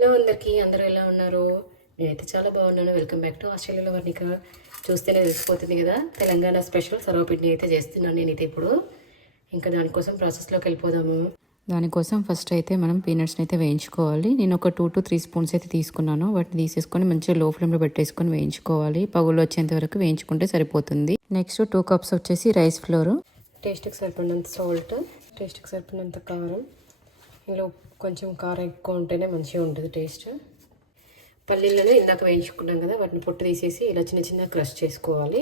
Hello అందరికీ, అందరూ ఎలా ఉన్నారు? నేనైతే చాలా బాగున్నాను. వెల్కమ్ బ్యాక్ టు ఆస్ట్రేలియాలో వర్ణిక. చూస్తేనే తెలిసిపోతుంది కదా, తెలంగాణ స్పెషల్ సర్వపిండి అయితే చేస్తున్నాను నేనైతే ఇప్పుడు. ఇంకా దానికోసం ప్రాసెస్లోకి వెళ్ళిపోదాము. దానికోసం ఫస్ట్ అయితే మనం పీనట్స్ని అయితే వేయించుకోవాలి. నేను ఒక 2 to 3 స్పూన్స్ అయితే తీసుకున్నాను. వాటిని తీసేసుకొని మంచిగా లో ఫ్లేమ్లో పెట్టేసుకొని వేయించుకోవాలి. పగులు వచ్చేంత వరకు వేయించుకుంటే సరిపోతుంది. నెక్స్ట్ 2 cups వచ్చేసి రైస్ ఫ్లోర్, టేస్ట్కి సరిపడినంత సాల్ట్, టేస్ట్కి సరిపడినంత కారం. ఇందులో కొంచెం కారం ఎక్కువ ఉంటేనే మంచిగా ఉంటుంది టేస్ట్. పల్లీలను ఇందాక వేయించుకున్నాం కదా, వాటిని పొట్టు తీసేసి ఇలా చిన్న చిన్న క్రష్ చేసుకోవాలి.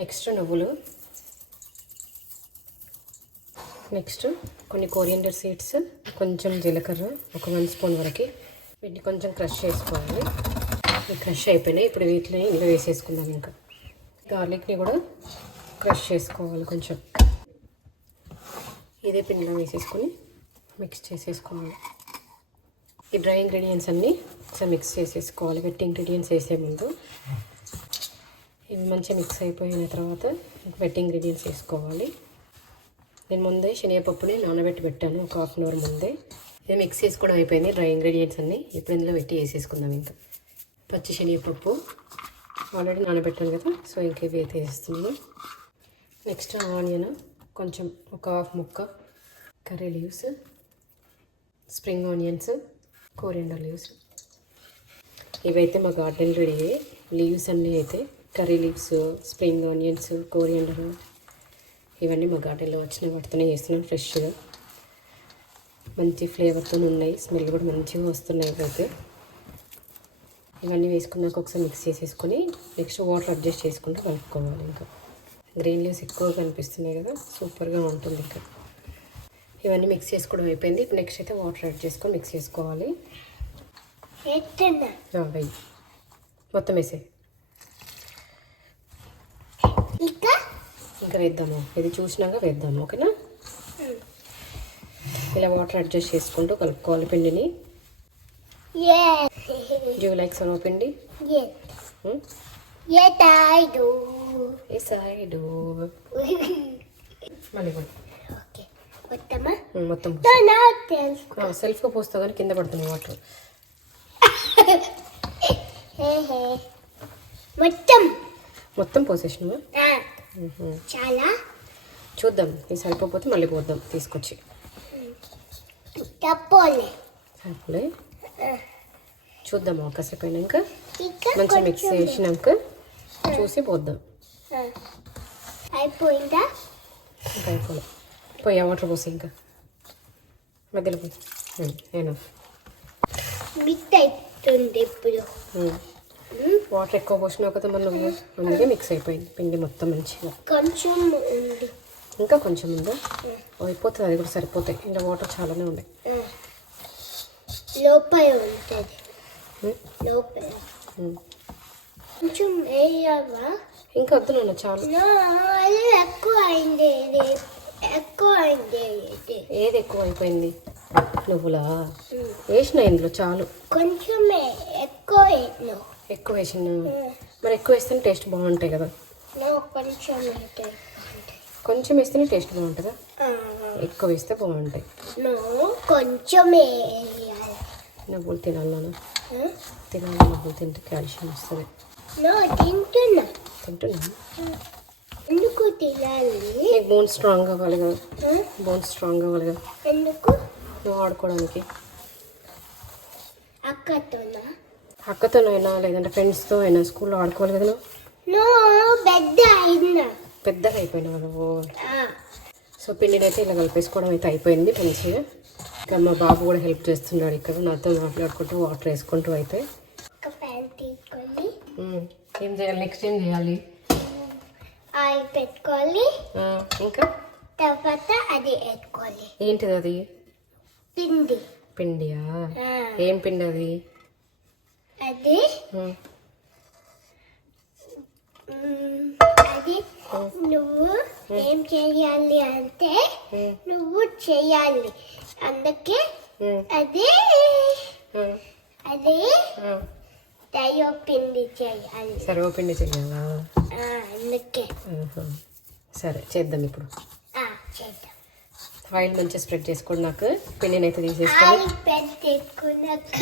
నెక్స్ట్ నువ్వులు, నెక్స్ట్ కొన్ని కోరియండర్ సీడ్స్, కొంచెం జీలకర్ర, ఒక 1 స్పూన్ వరకు. వీటిని కొంచెం క్రష్ చేసుకోవాలి. క్రష్ అయిపోయినాయి. ఇప్పుడు వీటిని ఇలా వేసేసుకుందాం. ఇంకా గార్లిక్ని కూడా క్రష్ చేసుకోవాలి కొంచెం. ఇదే పిండిలో వేసేసుకొని మిక్స్ చేసేసుకోవాలి. ఈ డ్రై ఇంగ్రీడియంట్స్ అన్నీ ఒకసారి మిక్స్ చేసేసుకోవాలి. వెట్ ఇంగ్రీడియంట్స్ వేసే ముందు ఇవి మంచిగా మిక్స్ అయిపోయిన తర్వాత వెట్ ఇంగ్రీడియంట్స్ వేసుకోవాలి. నేను ముందే శనగపప్పుని నానబెట్టి పెట్టాను ఒక 1/2 hour ముందే. ఇది మిక్స్ చేసుకోవడం అయిపోయింది. డ్రై ఇంగ్రీడియంట్స్ అన్నీ ఇప్పుడు ఇందులో పెట్టి వేసేసుకుందాం. ఇంకా పచ్చి శనగపప్పు ఆల్రెడీ నానబెట్టాను కదా, సో ఇంక ఇవి అయితే వేస్తున్నాను. నెక్స్ట్ ఆనియన్ కొంచెం ఒక 1/2 ముక్క, curry leaves, spring onions, coriander leaves. ఇవైతే మా గార్డెన్లో అడిగే లీవ్స్ అన్నీ అయితే curry leaves, spring onions, coriander ఇవన్నీ మా గార్డెన్లో వచ్చిన వాటితోనే చేస్తున్నాను. ఫ్రెష్గా మంచి ఫ్లేవర్తో ఉన్నాయి. స్మెల్ కూడా మంచిగా వస్తున్నాయి. ఇవైతే ఇవన్నీ వేసుకున్నాక ఒకసారి మిక్స్ చేసేసుకొని నెక్స్ట్ వాటర్ అడ్జస్ట్ చేసుకుంటూ కలుపుకోవాలి. ఇంకా గ్రీన్ లీవ్స్ ఎక్కువ కనిపిస్తున్నాయి కదా, సూపర్గా ఉంటుంది. ఇంకా ఇవన్నీ మిక్స్ చేసుకోవడం అయిపోయింది. ఇప్పుడు నెక్స్ట్ అయితే వాటర్ యాడ్ చేసుకొని మిక్స్ చేసుకోవాలి. వెయ్యి మొత్తం వేసే ఇంకా వేద్దాము. ఇది చూసినాక వేద్దాము, ఓకేనా? ఇలా వాటర్ అడ్జస్ట్ చేసుకుంటూ కలుపుకోవాలి పిండిని. Do you like sarvapindi? Yes. Yes, I do. Yes, I do. మళ్ళీ Okay. మొత్తమా? మొత్తం Turn out then. సెల్ఫ్గా పోస్తావు కానీ కింద పడుతుంది వాటర్. మొత్తం మొత్తం పోసేసినావా? చాలా చూద్దాం. ఇది సరిపోతే మళ్ళీ పోద్దాం తీసుకొచ్చి. తప్పోలే సరిపోలే చూద్దాం. ఒకసేపు అయినాక ఇంకా మంచిగా మిక్స్ చేసినాక చూసి పోద్దాం. అయిపోయిందా? ఇంకా అయిపోలే. పోయి వాటర్ పోసి ఇంకా మధ్యలో పోయి నేను మిక్స్ అవుతుంది ఇప్పుడు. వాటర్ ఎక్కువ పోసినావు కదా మనం, అందుకే మిక్స్ అయిపోయింది పిండి మొత్తం మంచిగా. కొంచెం ఉంది, ఇంకా కొంచెం ఉందా? అయిపోతుంది. అది కూడా సరిపోతాయి. ఇంకా వాటర్ చాలానే ఉన్నాయి. లోపల ఉంటుంది. లోపల కొంచెం వేయవా? ఇంకా వద్దు నాన్న, చాలు. అది ఎక్కువ అయింది. ఎక్కువ అయింది. ఏది ఎక్కువ అయిపోయింది? నువ్వులా వేసిన ఇందులో చాలు. కొంచెం ఎక్కువ వేయను. ఎక్కువ వేసిన మరి ఎక్కువ వేస్తేనే టేస్ట్ బాగుంటాయి కదా. కొంచెం కొంచెం వేస్తేనే టేస్ట్ బాగుంటుందా? ఎక్కువ వేస్తే బాగుంటాయి. కొంచెం వేయాలి. నువ్వులు తినాలి, తినాలి. నువ్వులు తింటే కాల్షియం వస్తుంది. తింటున్నా. తింటున్నా. ఎందుకు తినాలి? నీకు బోన్స్ స్ట్రాంగ్ కావాలి కదా. బోన్స్ స్ట్రాంగ్ కావాలి కదా. ఎందుకు? నువ్వు ఆడుకోవడానికి. అక్కతోనా అయినా లేదంటే ఫ్రెండ్స్తో అయినా స్కూల్లో ఆడుకోవాలి కదా. నువ్వు పెద్ద అయినా, పెద్దగా అయిపోయినావు నువ్వు. సో పిండిని అయితే ఇలా కలిపేసుకోవడం అయితే అయిపోయింది మంచిగా. ఇంకా మా బాబు కూడా హెల్ప్ చేస్తున్నాడు ఇక్కడ, నాతో మాట్లాడుకుంటూ వాటర్ వేసుకుంటూ. అయితే ఒక ప్యాన్ తీసుకొని ఏం చేయాలి? నెక్స్ట్ ఏం చేయాలి? ఆయిల్ పెట్టుకోవాలి. ఇంకా తర్వాత అది వేసుకోవాలి. ఏంటిది అది? పిండి. పిండియా? ఏం పిండి అది? అది అది నువ్వు ఏం చేయాలి అంటే నువ్వు చేయాలి. అందుకే అది అది సర్వపిండి చేయాలి. సర్వపిండి చేయాలా? అందుకే సరే చేద్దాం ఇప్పుడు. చేద్దాం. ఆయిల్ మంచిగా స్ప్రెడ్ చేసుకోండి. నాకు పిండిని అయితే తీసేసుకొని ఆయిల్ పెట్టుకున్నాక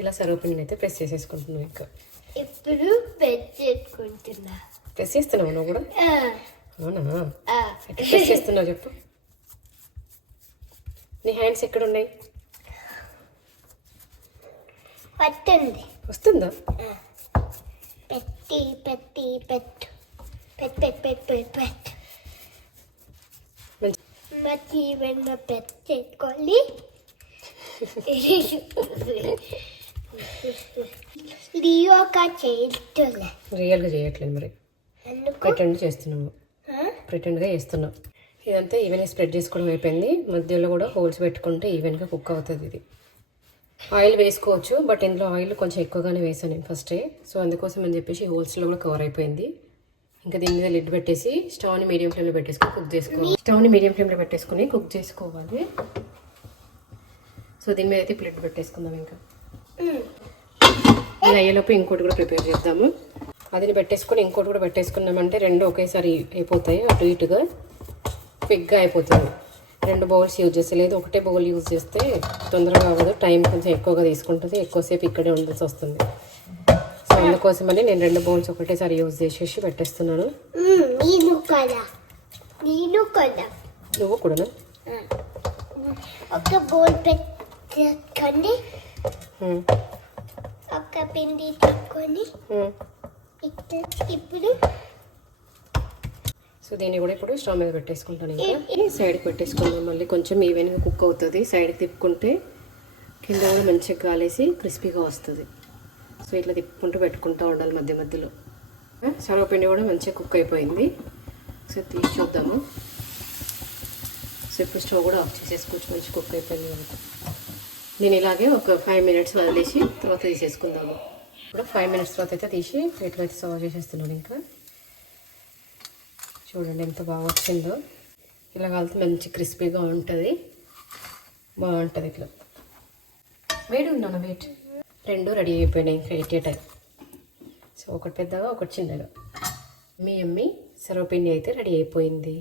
ఇలా సర్వపిండిని అయితే ప్రెస్ చేసేసుకుంటున్నాను. ఇంకా ఇప్పుడు పెట్టుకుంటున్నా. ప్రెస్ చేస్తున్నావు నువ్వు కూడా? ఆ, అవునా? ఆ. ఎట్లా ప్రెస్ చేస్తున్నావు చెప్పు. నీ హ్యాండ్స్ ఎక్కడ ఉన్నాయి? పట్టుంది. వస్తుందా? పెట్టి పెట్టి పెట్టు పెట్టు పెట్టు పెట్టు పెట్టు మంచి మట్టి వెన్న పెట్టుకొని లియోగా చేస్తున్నా. రియల్గా చేయట్లేదు మరి, ఎందుకు? ప్రిటెండ్ చేస్తున్నావు. ఆ? ప్రిటెండ్గా చేస్తున్నావు. ఇదంతా ఈవెన్గా స్ప్రెడ్ చేసుకోవడం అయిపోయింది. మధ్యలో కూడా హోల్స్ పెట్టుకుంటే ఈవెన్గా కుక్ అవుతుంది. ఇది ఆయిల్ వేసుకోవచ్చు, బట్ ఇందులో ఆయిల్ కొంచెం ఎక్కువగానే వేసాను నేను ఫస్టే. సో అందుకోసం అని చెప్పేసి హోల్స్లో కూడా కవర్ అయిపోయింది. ఇంకా దీని మీద లిడ్ పెట్టేసి స్టవ్ని మీడియం ఫ్లేమ్లో పెట్టేసుకొని కుక్ చేసుకోవాలి. స్టవ్ని మీడియం ఫ్లేమ్లో పెట్టేసుకొని కుక్ చేసుకోవాలి. సో దీని మీద అయితే ప్లేట్ పెట్టేసుకుందాం. ఇంకా ఇది అయ్యేలోపు ఇంకోటి కూడా ప్రిపేర్ చేద్దాము. అదిని పెట్టేసుకొని ఇంకోటి కూడా పెట్టేసుకున్నామంటే రెండు ఒకేసారి అయిపోతాయి. అటు ఇటుగా క్విక్గా అయిపోతుంది. రెండు బౌల్స్ యూజ్ చేస్తే, లేదు ఒకటే బౌల్ యూజ్ చేస్తే తొందరగా అవ్వదు, టైం కొంచెం ఎక్కువగా తీసుకుంటుంది, ఎక్కువసేపు ఇక్కడే ఉండాల్సి వస్తుంది. సో అందుకోసమని నేను రెండు బౌల్స్ ఒకటేసారి యూజ్ చేసేసి పెట్టేస్తున్నాను. నేను కదా నువ్వు కూడా ఒక బౌల్ పెట్టుకొని ఒక పిండి తీసుకొని ఇప్పుడు సో దీన్ని కూడా ఇప్పుడు స్టవ్ మీద పెట్టేసుకుంటాను. ఇంకా సైడ్కి పెట్టేసుకుందాం. మళ్ళీ కొంచెం ఈవెన్గా కుక్ అవుతుంది. సైడ్కి తిప్పుకుంటే కింద కూడా మంచిగా కాలేసి క్రిస్పీగా వస్తుంది. సో ఇట్లా తిప్పుకుంటూ పెట్టుకుంటూ ఉండాలి మధ్య మధ్యలో. సర్వపిండి కూడా మంచిగా కుక్ అయిపోయింది. సో తీసి చూద్దాము. సో ఇప్పుడు స్టవ్ కూడా ఆఫ్ చేసేసుకోవచ్చు. మంచి కుక్ అయిపోయింది కనుక నేను ఇలాగే ఒక 5 minutes వదిలేసి తర్వాత తీసేసుకుందాము. ఇప్పుడు 5 minutes తర్వాత అయితే తీసి ప్లేట్లో అయితే సర్వ్ చేసేస్తున్నాను. ఇంకా చూడండి ఎంత బాగా వచ్చిందో. ఇలా కలిసి మంచి క్రిస్పీగా ఉంటుంది, బాగుంటుంది. ఇట్లా వేడి ఉన్నాను. వెయిట్ రెండు రెడీ అయిపోయినాయి ఇంకా ఎట్ ఏ టైం. సో ఒకటి పెద్దగా ఒకటి చిన్నగా. మీ అమ్మి సర్వపిండి అయితే రెడీ అయిపోయింది.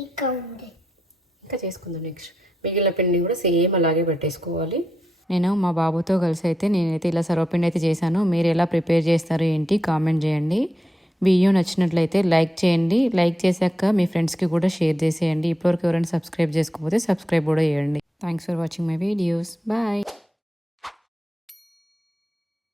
ఇంకా ఉంది. ఇంకా చేసుకుందాం. నెక్స్ట్ మిగిలిన పిండిని కూడా సేమ్ అలాగే పెట్టేసుకోవాలి. నేను మా బాబుతో కలిసి అయితే నేనైతే ఇలా సర్వపిండి అయితే చేశాను. మీరు ఎలా ప్రిపేర్ చేస్తారు ఏంటి కామెంట్ చేయండి. వీడియో నచ్చినట్లయితే లైక్ చేయండి. లైక్ చేశాక మీ ఫ్రెండ్స్కి కూడా షేర్ చేసేయండి. ఇప్పటివరకు ఎవరైనా సబ్స్క్రైబ్ చేసుకోకపోతే సబ్స్క్రైబ్ కూడా చేయండి. Thanks for watching my videos. Bye.